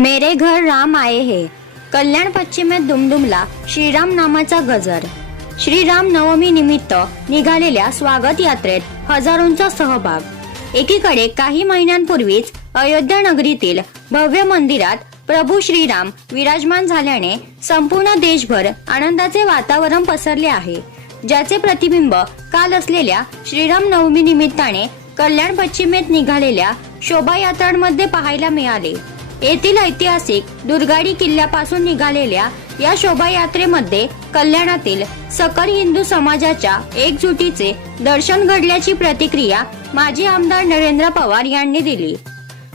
मेरे घर राम आए हे। कल्याण पश्चिमेत दुमदुमला श्रीराम नामाचा गजर। श्रीराम नवमी निमित्त निघालेल्या स्वागत यात्रेत हजारोंचा सहभाग। एकीकडे काही महिन्यांपूर्वीच अयोध्या नगरीतील भव्य मंदिरात प्रभू श्रीराम विराजमान झाल्याने संपूर्ण देशभर आनंदाचे वातावरण पसरले आहे ज्याचे प्रतिबिंब काल असलेल्या श्रीराम नवमी निमित्ताने कल्याण पश्चिमेत निघालेल्या शोभायात्रांमध्ये पाहायला मिळाले. येथील ऐतिहासिक दुर्गाडी किल्ल्यापासून निघालेल्या या शोभायात्रेमध्ये कल्याणातील सकल हिंदू समाजाच्या एकजुटीचे दर्शन घडल्याची प्रतिक्रिया माजी आमदार नरेंद्र पवार यांनी दिली.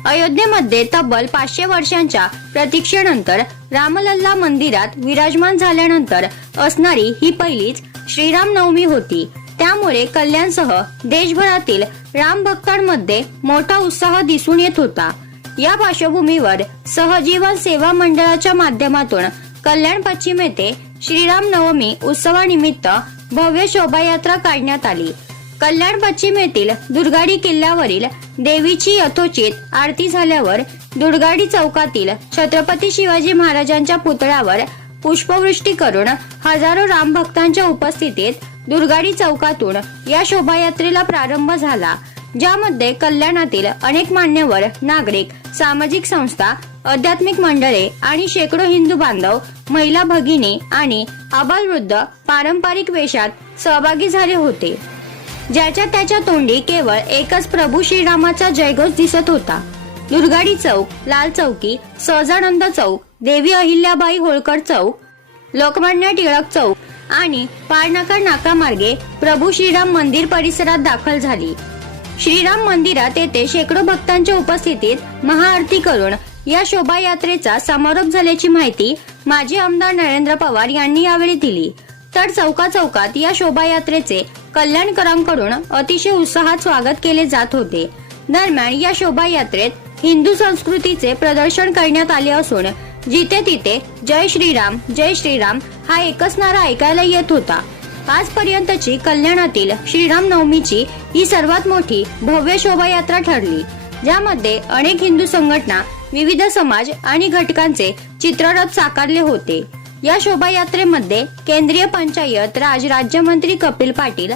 अयोध्येमध्ये तब्बल पाचशे वर्षांच्या प्रतीक्षेनंतर रामलल्ला मंदिरात विराजमान झाल्यानंतर असणारी ही पहिलीच श्रीराम नवमी होती. त्यामुळे कल्याणसह देशभरातील राम भक्तांमध्ये मोठा उत्साह दिसून येत होता. या पार्श्वभूमीवर सहजीवन सेवा मंडळाच्या माध्यमातून कल्याण पश्चिम येथे श्रीराम नवमी उत्सवानिमित्त भव्य शोभायात्रा काढण्यात आली. कल्याण पश्चिम येथील दुर्गाडी किल्ल्यावरील देवीची यथोचित आरती झाल्यावर दुर्गाडी चौकातील छत्रपती शिवाजी महाराजांच्या पुतळ्यावर पुष्पवृष्टी करून हजारो राम भक्तांच्या उपस्थितीत दुर्गाडी चौकातून या शोभायात्रेला प्रारंभ झाला. ज्यामध्ये कल्याणातील अनेक मान्यवर नागरिक सामाजिक संस्था आध्यात्मिक मंडळे आणि शेकडो हिंदू बांधव महिला भगिनी आणि आबालवृद्ध पारंपरिक वेशात सहभागी झाले होते. ज्याच्या त्याच्या तोंडी केवळ एकच प्रभू श्रीरामाचा जयघोष दिसत होता. दुर्गाडी चौक लाल चौकी सहजानंद चौक देवी अहिल्याबाई होळकर चौक लोकमान्य टिळक चौक आणि पारनाका नाकामार्गे प्रभू श्रीराम मंदिर परिसरात दाखल झाली. श्रीराम मंदिरात येथे शेकडो भक्तांच्या उपस्थितीत महाआरती करून या शोभायात्रेचा समारोप झाल्याची माहिती माजी आमदार नरेंद्र पवार यांनी यावेळी दिली. तर चौका चौकात या शोभायात्रेचे कल्याणकरांकडून अतिशय उत्साहात स्वागत केले जात होते. दरम्यान या शोभायात्रेत हिंदू संस्कृतीचे प्रदर्शन करण्यात आले असून जिथे तिथे जय श्रीराम जय श्रीराम हा एकच नारा ऐकायला येत होता. आजपर्यंतची कल्याणातील श्रीराम नवमीची ही सर्वात मोठी भव्य शोभायात्रा ठरली ज्यामध्ये अनेक हिंदू संघटना विविध समाज आणि घटकांचे चित्ररथ साकारले होते. या शोभायात्रेमध्ये केंद्रीय पंचायत राज राज्यमंत्री कपिल पाटील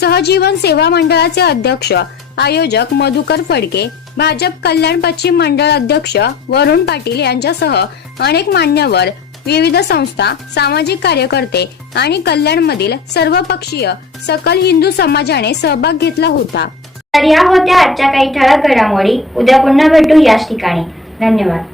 सहजीवन सेवा मंडळाचे अध्यक्ष आयोजक मधुकर फडके भाजप कल्याण पश्चिम मंडळ अध्यक्ष वरुण पाटील यांच्यासह अनेक मान्यवर विविध संस्था सामाजिक कार्यकर्ते आणि कल्याणमधील सर्वपक्षीय सकल हिंदू समाजाने सहभाग घेतला होता. तर या होत्या आजच्या काही ठळक घडामोडी. उद्या पुन्हा भेटू याच ठिकाणी. धन्यवाद.